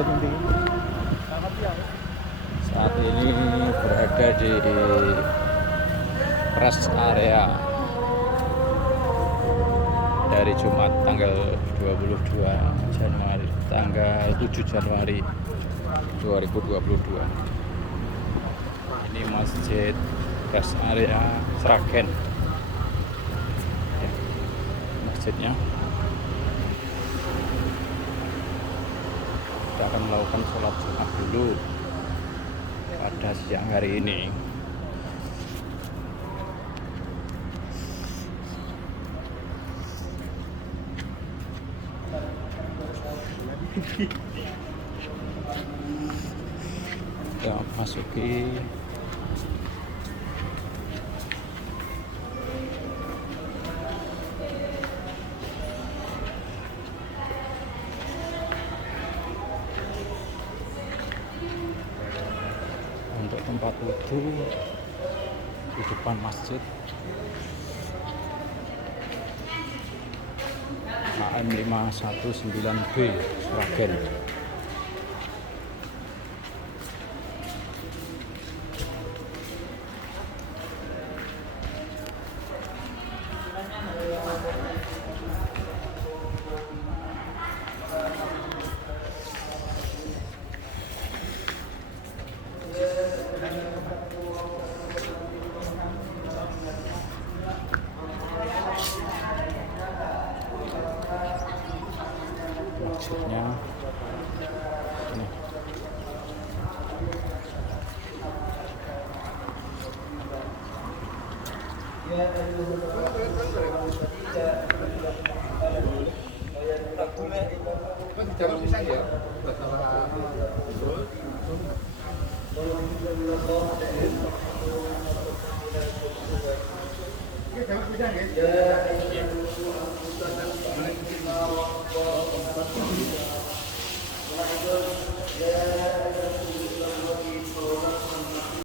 masjid ini. Saat ini berada di rest area dari Jumat tanggal 22 Januari tanggal 7 Januari 2022. Ini masjid rest area Sragen. Masjidnya kita akan melakukan sholat Jumat dulu pada siang hari ini. Kita masuki untuk tempat wudhu di depan masjid AM 519B Sragen. Maksudnya ini.